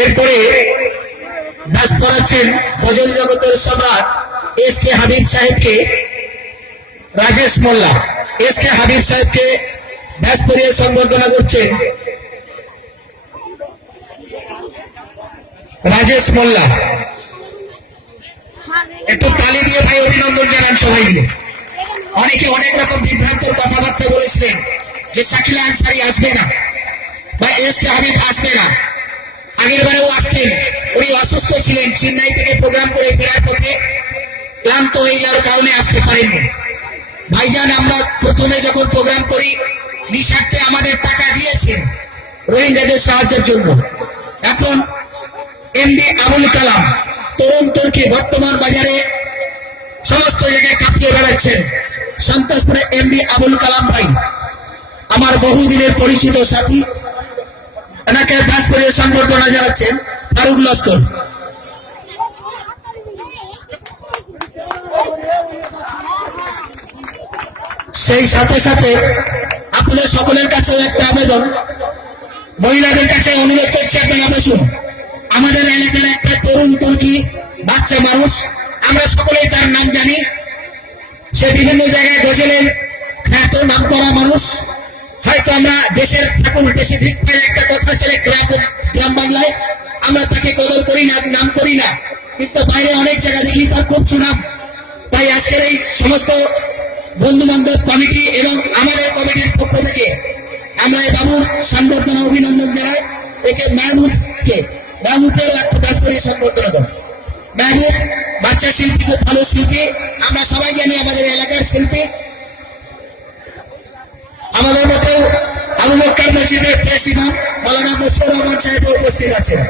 এরপরে ব্যাস পড়াচ্ছেন ফজল জগতের সম্রাট এস কে হাবিব সাহেবকে রাজেশ মোল্লা। এস কে হাবিব সাহেবকে ব্যাস পড়িয়ে সংবর্ধনা করছেন রাজেশ মোল্লা। একটু তালি দিয়ে ভাই অভিনন্দন জানান সবাই মিলে। অনেকে অনেক রকম বিভ্রান্তর কথাবার্তা বলেছিলেন যে শাকিলা আনসারী আসবে না বা এস কে হাবিব আসবে না। আগের বারেও আসতেন, উনি অসুস্থ ছিলেন, চেন্নাই থেকে প্রোগ্রাম করে ফেরার পথে ক্লান্ত হয়ে যাওয়ার কারণে আসতে পারেননি। ভাইজান আমরা প্রথমে যখন প্রোগ্রাম করি নিঃস্বার্থে আমাদের টাকা দিয়েছেন রোহিঙ্গাদের সাহায্যের জন্য। এখন এমডি আবুল কালাম তরুণ তুর্কি বর্তমান বাজারে সমস্ত জায়গায় কাঁপিয়ে বেড়াচ্ছেন। সন্তোষপুরে এমডি আবুল কালাম ভাই আমার বহুদিনের পরিচিত সাথী, এনাকে ব্যাস করে সংবর্ধনা জানাচ্ছেন ফারুক লস্কর। সেই সাথে সাথে আপনাদের সকলের কাছেও একটা আবেদন, মহিলাদের কাছে অনুরোধ করছি আপনারা বসুন। আমাদের এলাকার একটা তরুণ তুর্কি বাচ্চা মানুষ, আমরা সকলেই তার নাম জানি, সে বিভিন্ন জায়গায় গজলের খ্যাত নাম করা মানুষ। হয়তো আমরা দেশের ঠাকুর দেশে ভিক্ষার একটা কথা ছেলে গ্রাম বাংলায় আমরা তাকে কদর করি না, নাম করি না, কিন্তু বাইরে অনেক জায়গা দেখি তার খুব সুনাম। তাই আজকের এই সমস্ত বন্ধু বান্ধব কমিটি এবং আমাদের কমিটির পক্ষ থেকে আমরা এই বাবুর সংবর্ধনা অভিনন্দন জানাই। একে মেহবুবকেও একটা ব্যাস করে সংবর্ধনা দেন। মেহবুব বাচ্চা শিল্পী, খুব ভালো শিল্পী, আমরা সবাই জানি আমাদের এলাকার শিল্পী। আমাদের মধ্যেও আবু বকর মসজিদের প্রেসিডেন্ট মৌলানা মুশফিকুর রহমান সাহেব উপস্থিত আছেন।